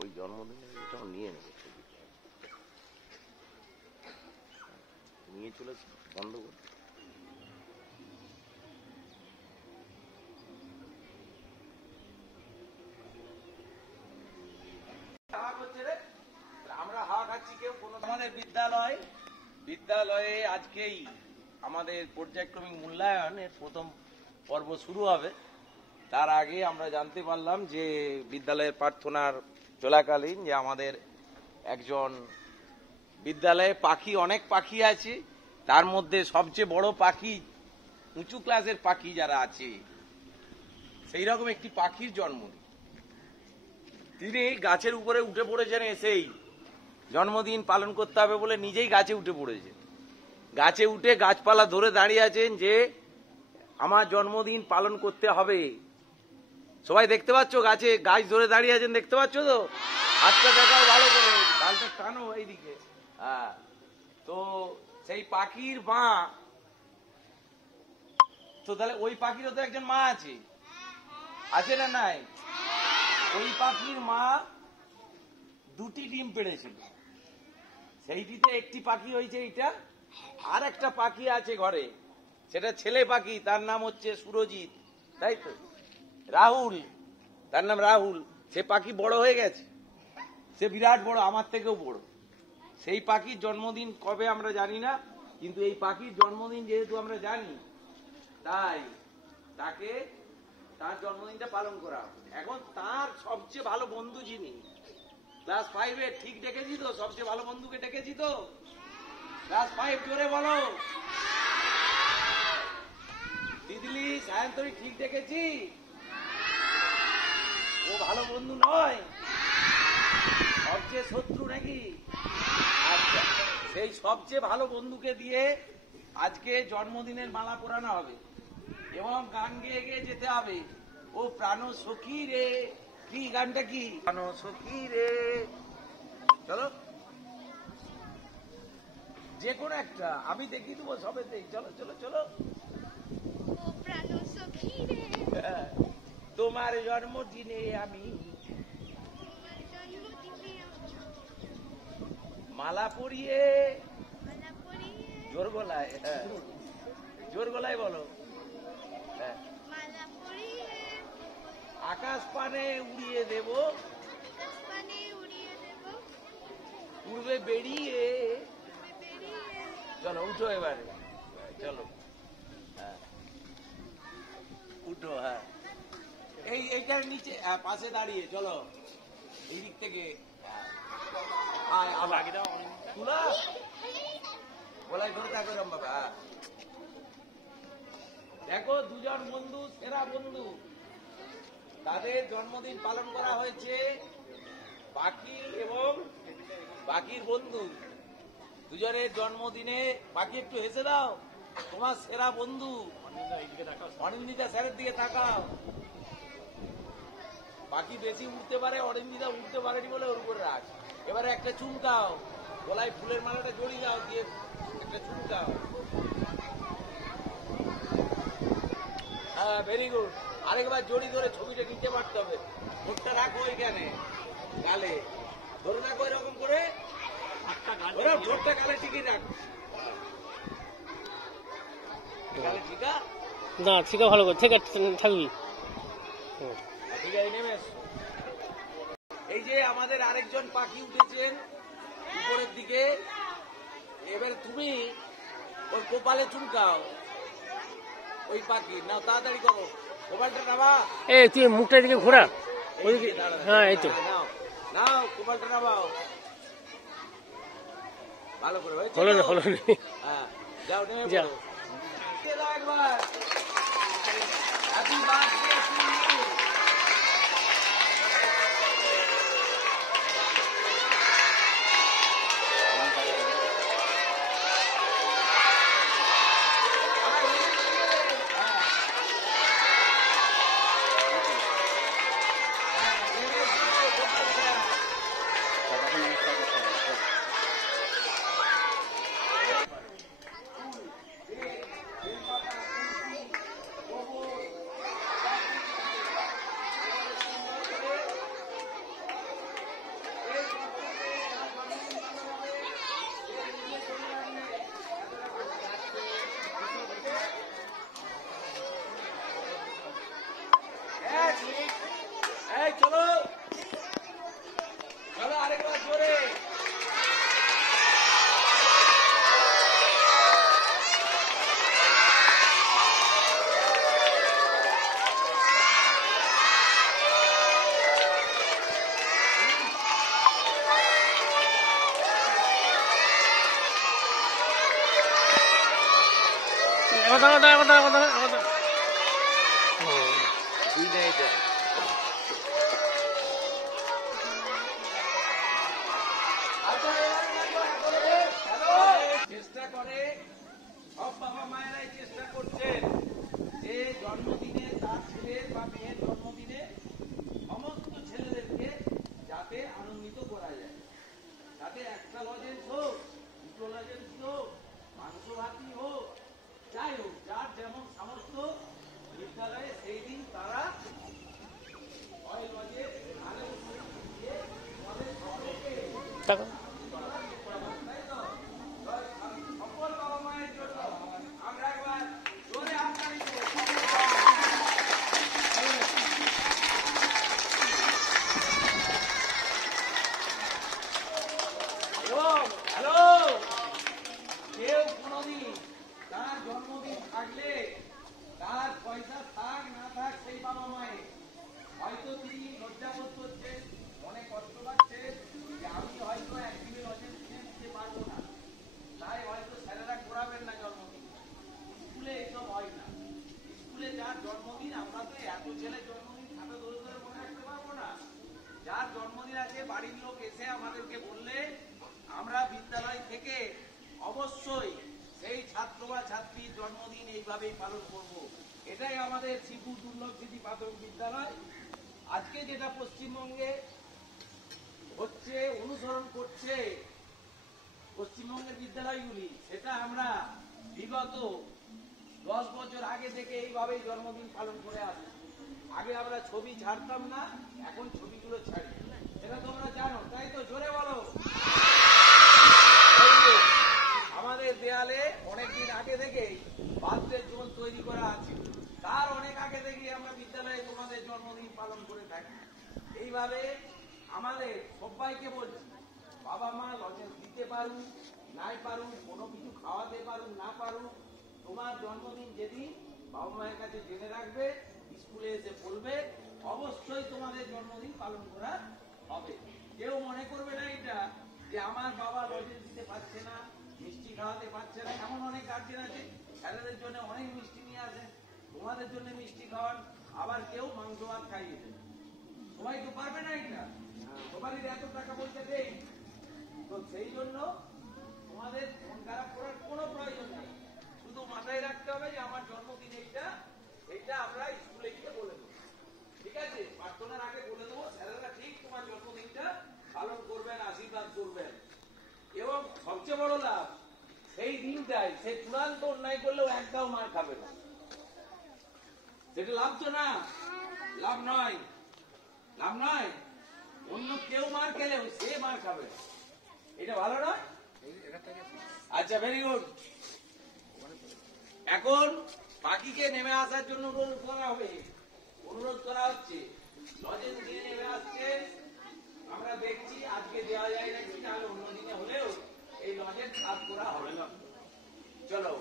ওই জন্মদিনে এটাও নিয়ে নেবে, নিয়ে চলেছে বন্ধ করে। আমরা হাওয়া খাচ্ছি কেউ কোনো। আমাদের বিদ্যালয়ে আজকেই আমাদের পর্যায়ক্রমিক মূল্যায়নের প্রথম পর্ব শুরু হবে। তার আগে আমরা জানতে পারলাম যে বিদ্যালয়ের প্রার্থনার চলাকালীন যে আমাদের একজন বিদ্যালয়ে পাখি, অনেক পাখি আছে, তার মধ্যে সবচেয়ে বড় পাখি, উঁচু ক্লাসের পাখি যারা আছে সেই রকম একটি পাখির জন্মদিন। তিনি গাছের উপরে উঠে পড়েছেন, এসেই জন্মদিন পালন করতে হবে বলে নিজেই গাছে উঠে পড়েছেন। গাছে উঠে গাছপালা ধরে দাঁড়িয়ে আছেন যে আমার জন্মদিন পালন করতে হবে। সবাই দেখতে পাচ্ছ, গাছ ধরে দাঁড়িয়ে আছেন, দেখতে পাচ্ছ তো? হাতটা দেখাও ভালো করে, গালটা টানো এইদিকে। হ্যাঁ, তো সেই পাখির মা তো, তাহলে ওই পাখিরও তো একজন মা আছে না নাই? ওই পাখির মা দুটি ডিম পেড়েছিল, সেইটিতে একটি পাখি হয়েছে এইটা, আর একটা পাখি আছে ঘরে, সেটা ছেলে পাখি, তার নাম হচ্ছে সুরজিৎ, তাই তো? রাহুল, তার নাম রাহুল। সে পাখি বড় হয়ে গেছে, সে বিরাট বড়, আমার থেকেও বড়। সেই পাখির জন্মদিন কবে আমরা জানি না, কিন্তু এই পাখির জন্মদিন যেহেতু আমরা জানি, তাই তাকে তার জন্মদিনটা পালন করা। এখন তার সবচেয়ে ভালো বন্ধু যিনি ক্লাস 5-এ, ঠিক ডেকেছি তো? সবচেয়ে ভালো বন্ধুকে ডেকেছি তো? ক্লাস 5 জোরে বলো। তিতলি, সায়ন্তরী, ঠিক ডেকেছি? ও ভালো বন্ধু নয়, সবচেয়ে শত্রু নাকি? আচ্ছা, সেই সবচেয়ে ভালো বন্ধুকে দিয়ে আজকে জন্মদিনের মালা পরানো হবে এবং গান গেয়ে গেয়ে যেতে হবে। ও প্রাণ সখী রে, কি গানটা কি? প্রাণ সখী রে, চলো যে কোনো একটা, আমি দেখিয়ে দেবো সবেতেই। চলো চলো চলো। তোমার জন্মদিনে আমি মালা পরিয়ে, জোর গলায়, জোর গলায় বলো, আকাশ পানে উড়িয়ে দেব, পূর্বে বেরিয়ে। চলো উঠো এবারে, চলো উঠো। হ্যাঁ, এইটার নিচে পাশে দাঁড়িয়ে, চলো এই দিক থেকে তুলা বলাই ধরে থাকো রম বাবা। দেখো, দুজন বন্ধু, সেরা বন্ধু, তাদের জন্মদিন পালন করা হয়েছে। পাখি এবং পাখির বন্ধু দুজনের জন্মদিনে। পাখি, একটু হেসে দাও, তোমার সেরা বন্ধু অনিন্দিতা স্যারের দিকে তাকাও। পাখি বেশি উঠতে পারে, অনিন্দিতা উঠতে পারেনি বলে ওর উপরে রাখ। এবারে একটা চুমকাও, গলায় ফুলের মালাটা জড়িয়ে দাও, দিয়ে একটা চুমকাও। হ্যাঁ, ভেরি গুড। আরেকবার জড়ি ধরে ছবিটা নিতে পারতে হবে। ঠোঁটটা রাখো এখানে, গালে ধরে রাখো এরকম করে, ঠোঁটটা গালে ঠিকই রাখ। গালে ঠিকা না, ঠিক ভালো করে, ঠিক আছে থাকবি। ঠিক আছে, নেমে এসো। এই যে আমাদের আরেকজন পাখি উঠেছেন উপরের দিকে। এবার তুমি ওই কপালে চুমকাও ওই পাখি। নাও, তাড়াতাড়ি করো, কপালটা নামা। এই তুই মুখটা দিকে ঘোরা, ওইদিকে। হ্যাঁ, এই তো, নাও নাও, কপালটা নামাও ভালো করে। হলো না, হলো না। হ্যাঁ, যাও, নেমে যাও একবার। Happy birthday to you. চেষ্টা করে, সব বাবা মায়েরাই চেষ্টা করছেন যে জন্মদিনে তার ছেলের বা মেয়ের জন্মদিনে সমস্ত ছেলেদেরকে যাতে আনন্দিত করা যায়, যাতে একটা লজেন্স হোক, দুটো লজেন্স হোক, মাংস ভাতি হোক, যাই হোক, যার যেমন সামর্থ্য বিদ্যালয়ে সেই দিন তারা হয় লজে দিয়ে আমাদের সকলকে সকল বাবা মায়ের জন্য আমরা একবার জোরে হাততালি দেব। হ্যালো, কেউ কোনদিন তার জন্মদিন থাকলে তার পয়সা থাক না থাক সেই বাবা মায়ের হয়তো তিনি লজ্জাবোধ করছেন, মনে কষ্ট পাচ্ছেন যে আমি হয়তো একদিনে লজেন্স কিনে দিতে পারবো না, তাই হয়তো স্যারেরা করাবেন না জন্মদিন। স্কুলে এইসব হয় না। স্কুলে যার জন্মদিন, আমরা তো এত ছেলের জন্মদিন খাতা ধরে ধরে মনে রাখতে পারবো না। যার জন্মদিন আছে বাড়ির লোক এসে আমাদেরকে বললে আমরা বিদ্যালয় থেকে অবশ্যই সেই ছাত্র বা ছাত্রীর জন্মদিন এইভাবেই পালন করব। এটাই আমাদের শিবু দুর্লভ স্মৃতি প্রাথমিক বিদ্যালয়। আজকে যেটা পশ্চিমবঙ্গে হচ্ছে, অনুসরণ করছে পশ্চিমবঙ্গের বিদ্যালয়গুলি, সেটা আমরা বিগত 10 বছর আগে থেকে এইভাবেই জন্মদিন পালন করে আসছি। আগে আমরা ছবি ছাড়তাম না, এখন ছবিগুলো ছাড়ি, সেটা তোমরা জানো, তাই তো? জোরে বলো। আমাদের দেয়ালে অনেকদিন আগে থেকেই বার্থডে জোন তৈরি করা আছে, তার অনেক আগে থেকেই আমরা বিদ্যালয়ে তোমাদের জন্মদিন পালন করে থাকি। এইভাবে আমাদের সবাইকে বলছি, বাবা মা লজেন্স দিতে পারুন নাই পারুন, কোনো কিছু খাওয়াতে পারুন না পারুন, তোমার জন্মদিন যেদিন বাবা মায়ের কাছে জেনে রাখবে, স্কুলে এসে বলবে, অবশ্যই তোমাদের জন্মদিন পালন করা হবে। কেউ মনে করবে না এটা যে আমার বাবা লজেন্স দিতে পারছে না, মিষ্টি খাওয়াতে পারছে না। এমন অনেক গার্জেন আছে ছেলেদের জন্য অনেক মিষ্টি নিয়ে আসে, তোমাদের জন্য মিষ্টি খাওয়ান, আবার কেউ মাংস ভাত খাইয়ে দেয়। সবাই তো পারবে না এটা, সবারই এত টাকা পয়সা দেই। তো সেই জন্য তোমাদের মন খারাপ করার কোনো প্রয়োজন নেই, শুধু মাথায় রাখতে হবে যে আমার জন্মদিন এইটা আমরা স্কুলে গিয়ে বলে দেবো, ঠিক আছে? প্রার্থনার আগে বলে দেবো, স্যারেরা ঠিক তোমার জন্মদিনটা পালন করবেন, আশীর্বাদ করবেন। এবং সবচেয়ে বড় লাভ সেই দিনটাই, সে চূড়ান্ত অন্যায় করলেও একটাও মার খাবে না। সেটা লাভ তো না? লাভ নয়, লাভ নয়। অন্য কেউ মার খেলেও সে মার খাবে, এটা ভালো নয়? আচ্ছা, ভেরি গুড। এখন বাকিকে নেমে আসার জন্য অনুরোধ করা হবে, অনুরোধ করা হচ্ছে। লজেন্স দিয়ে নেমে আসছে, আমরা দেখছি আজকে দেওয়া যায় নাকি, তাহলে অন্য দিনে হলেও এই লজেন্স সাফ করা হবে না। চলো।